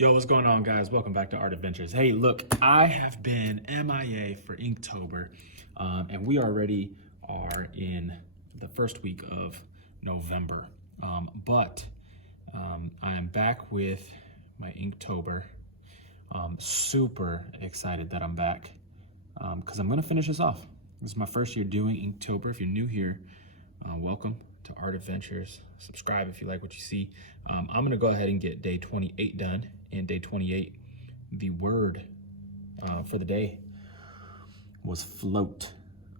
Yo, what's going on, guys? Welcome back to Art Adventures. Hey, look, I have been MIA for Inktober, and we already are in the first week of November. But I am back with my Inktober. Super excited that I'm back because I'm going to finish this off. This is my first year doing Inktober. If you're new here, welcome to Art Adventures. Subscribe if you like what you see. I'm going to go ahead and get day 28 done. And day 28, the word for the day was float.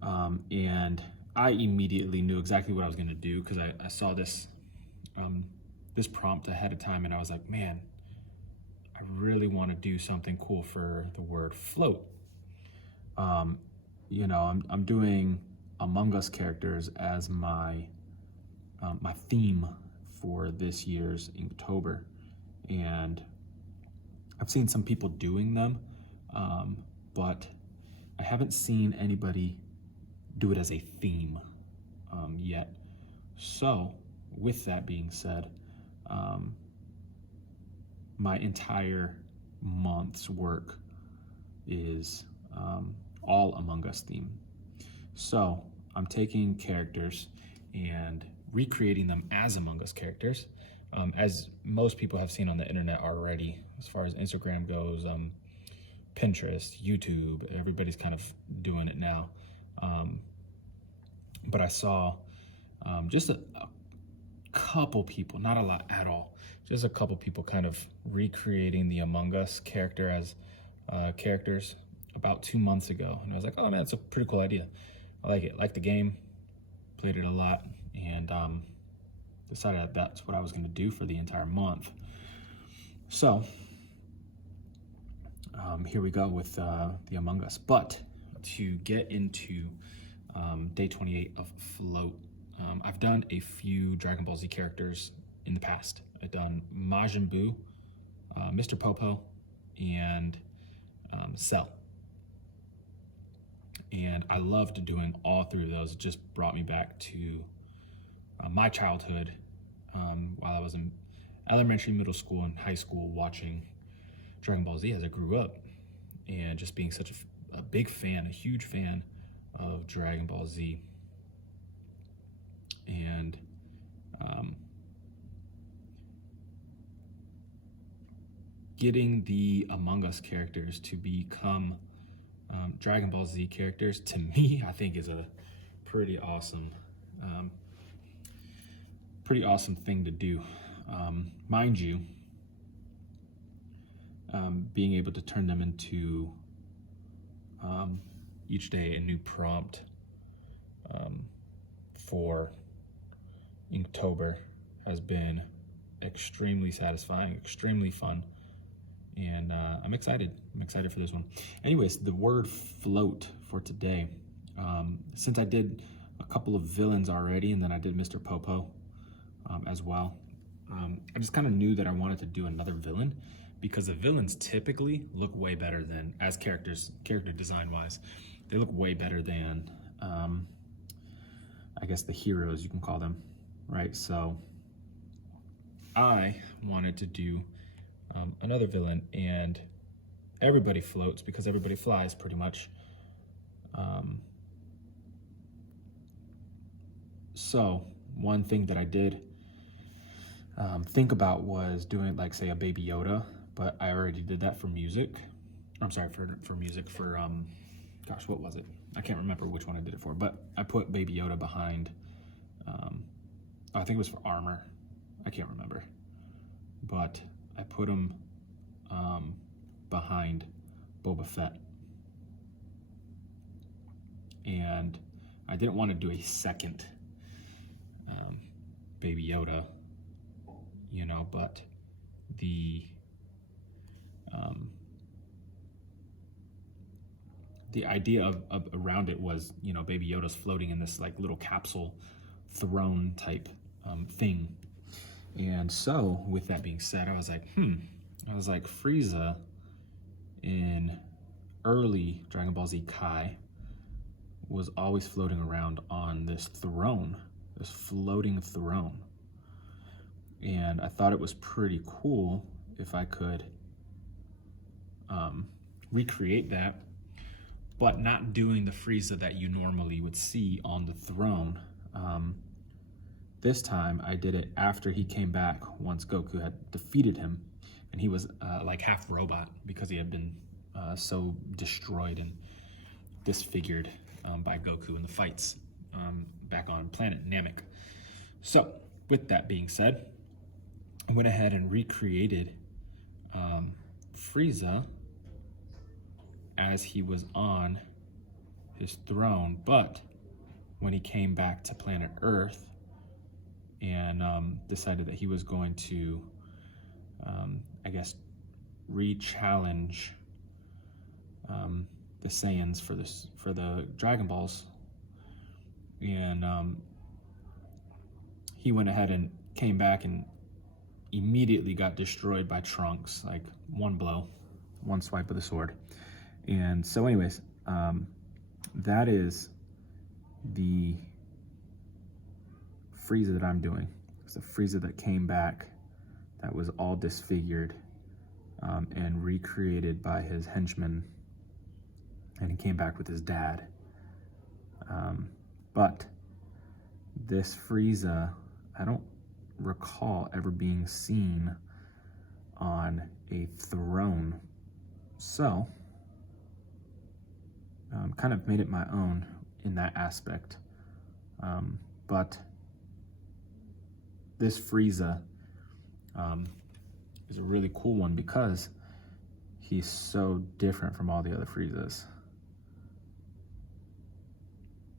And I immediately knew exactly what I was going to do because I saw this this prompt ahead of time, and I was like, man, I really want to do something cool for the word float. You know, I'm doing Among Us characters as my my theme for this year's Inktober, and I've seen some people doing them, but I haven't seen anybody do it as a theme yet. So, with that being said, my entire month's work is all Among Us theme. So, I'm taking characters and recreating them as Among Us characters. As most people have seen on the internet already, as far as Instagram goes, Pinterest, YouTube, everybody's kind of doing it now. But I saw just a couple people, not a lot at all, just a couple people kind of recreating the Among Us character as characters about 2 months ago. And I was like, oh man, that's a pretty cool idea. I like it, like the game, played it a lot, and decided that that's what I was going to do for the entire month. So here we go with the Among Us. But to get into day 28 of Float, I've done a few Dragon Ball Z characters in the past. I've done Majin Buu, Mr. Popo, and Cell. And I loved doing all three of those. It just brought me back to my childhood while I was in elementary, middle school, and high school, watching Dragon Ball Z as I grew up, and just being such a big fan, a huge fan of Dragon Ball Z. And getting the Among Us characters to become Dragon Ball Z characters, to me, I think is a pretty awesome thing to do. Mind you, being able to turn them into each day a new prompt for Inktober has been extremely satisfying, extremely fun, and I'm excited. I'm excited for this one. Anyways, the word float for today. Since I did a couple of villains already, and then I did Mr. Popo as well, I just kind of knew that I wanted to do another villain because the villains typically look way better than, as characters, character design wise, they look way better than, I guess, the heroes, you can call them, right? So I wanted to do another villain, and everybody floats because everybody flies pretty much. So one thing that I did think about was doing, like, say, a Baby Yoda, but I already did that for music. I'm sorry, for music, for gosh, what was it? I can't remember which one I did it for, but I put Baby Yoda behind, I think it was for armor. I can't remember, but I put him behind Boba Fett. And I didn't want to do a second Baby Yoda, you know, but the idea of around it was, you know, Baby Yoda's floating in this like little capsule throne type thing. And so with that being said, I was like, Frieza in early Dragon Ball Z Kai was always floating around on this throne, this floating throne. And I thought it was pretty cool if I could recreate that, but not doing the Frieza that you normally would see on the throne. This time I did it after he came back once Goku had defeated him, and he was like half robot because he had been so destroyed and disfigured by Goku in the fights back on planet Namek. So with that being said, I went ahead and recreated Frieza as he was on his throne, but when he came back to planet Earth and decided that he was going to, I guess, re-challenge the Saiyans for the Dragon Balls, and he went ahead and came back and immediately got destroyed by Trunks, like one blow, one swipe of the sword. And so anyways, that is the Frieza that I'm doing. It's the Frieza that came back, that was all disfigured and recreated by his henchmen, and he came back with his dad. But this Frieza, I don't recall ever being seen on a throne, so kind of made it my own in that aspect. But this Frieza is a really cool one because he's so different from all the other Friezas.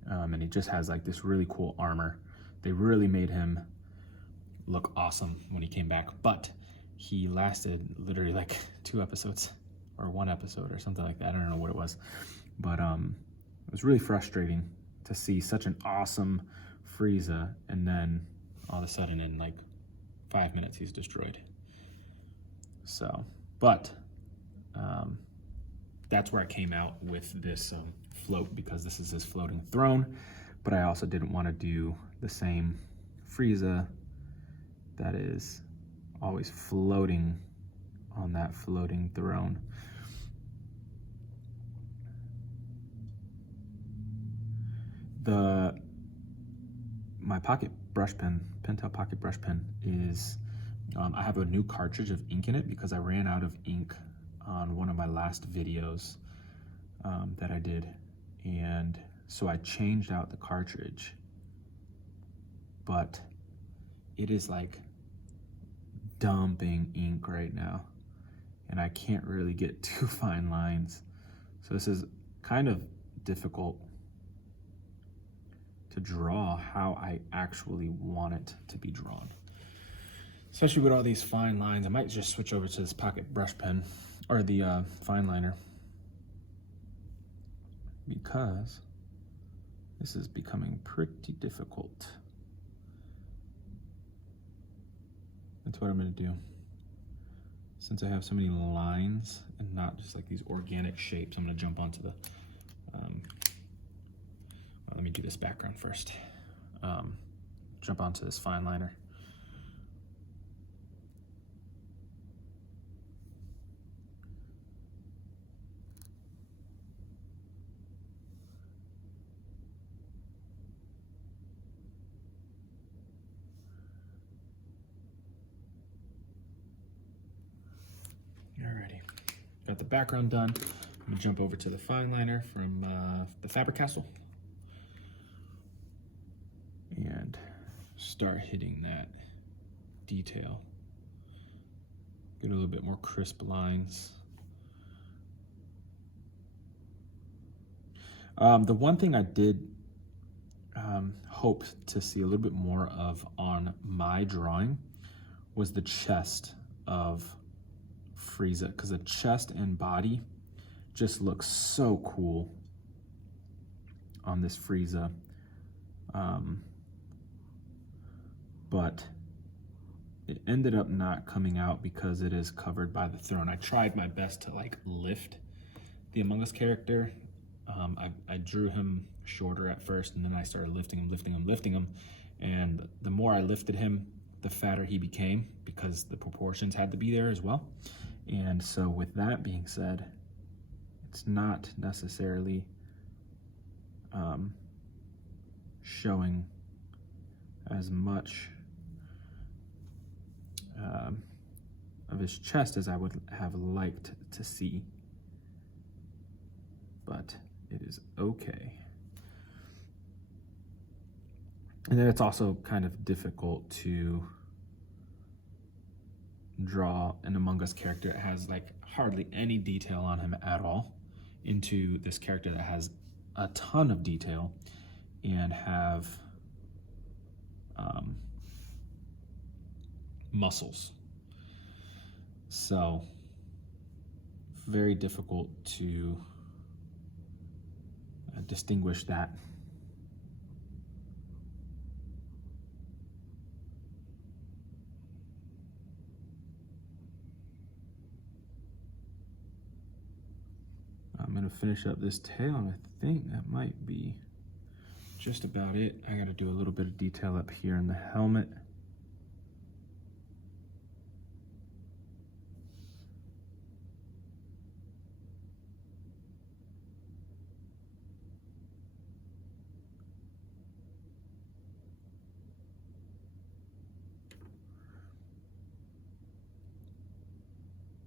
And he just has like this really cool armor. They really made him look awesome when he came back, but he lasted literally like 2 episodes or 1 episode or something like that. I don't know what it was, but it was really frustrating to see such an awesome Frieza and then all of a sudden in like 5 minutes he's destroyed. So, but that's where I came out with this float, because this is his floating throne, but I also didn't want to do the same Frieza that is always floating on that floating throne. My pocket brush pen, Pentel pocket brush pen, is, I have a new cartridge of ink in it because I ran out of ink on one of my last videos that I did, and so I changed out the cartridge, but it is like dumping ink right now, and I can't really get too fine lines, so this is kind of difficult to draw how I actually want it to be drawn, especially with all these fine lines. I might just switch over to this pocket brush pen or the fine liner, because this is becoming pretty difficult. That's what I'm gonna do. Since I have so many lines and not just like these organic shapes, I'm gonna jump onto the, let me do this background first. Jump onto this fine liner. Alrighty, got the background done. I'm gonna jump over to the fine liner from the Faber-Castell and start hitting that detail. Get a little bit more crisp lines. The one thing I did hope to see a little bit more of on my drawing was the chest of Frieza, because the chest and body just looks so cool on this Frieza, but it ended up not coming out because it is covered by the throne. I tried my best to like lift the Among Us character. I drew him shorter at first, and then I started lifting him, and the more I lifted him, the fatter he became, because the proportions had to be there as well. And so with that being said, it's not necessarily showing as much of his chest as I would have liked to see, but it is okay. And then it's also kind of difficult to draw an Among Us character that has like hardly any detail on him at all into this character that has a ton of detail and have muscles. So very difficult to distinguish that. I'm gonna finish up this tail, and I think that might be just about it. I gotta do a little bit of detail up here in the helmet.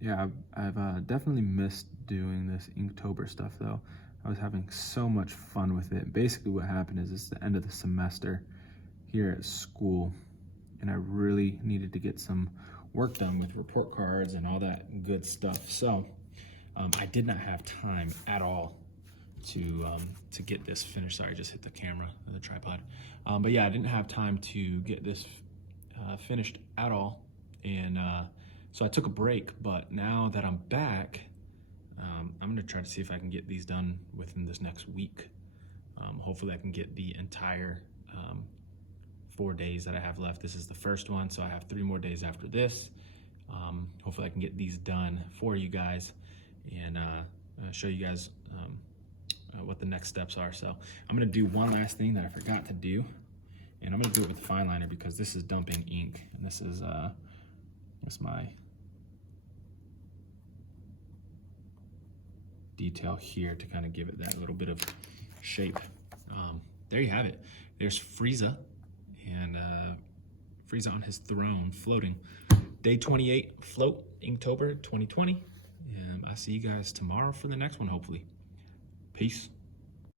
Yeah, I've definitely missed doing this Inktober stuff though. I was having so much fun with it. Basically what happened is it's the end of the semester here at school, and I really needed to get some work done with report cards and all that good stuff. So I did not have time at all to get this finished. Sorry, I just hit the camera, the tripod. But yeah, I didn't have time to get this finished at all. And so I took a break, but now that I'm back, I'm gonna try to see if I can get these done within this next week. Hopefully I can get the entire 4 days that I have left. This is the first one, so I have 3 more days after this. Hopefully I can get these done for you guys and show you guys what the next steps are. So I'm gonna do one last thing that I forgot to do, and I'm gonna do it with the fine liner because this is dumping ink, and this is my detail here to kind of give it that little bit of shape. There you have it. There's Frieza, and Frieza on his throne floating. Day 28 float, Inktober 2020. And I'll see you guys tomorrow for the next one, hopefully. Peace.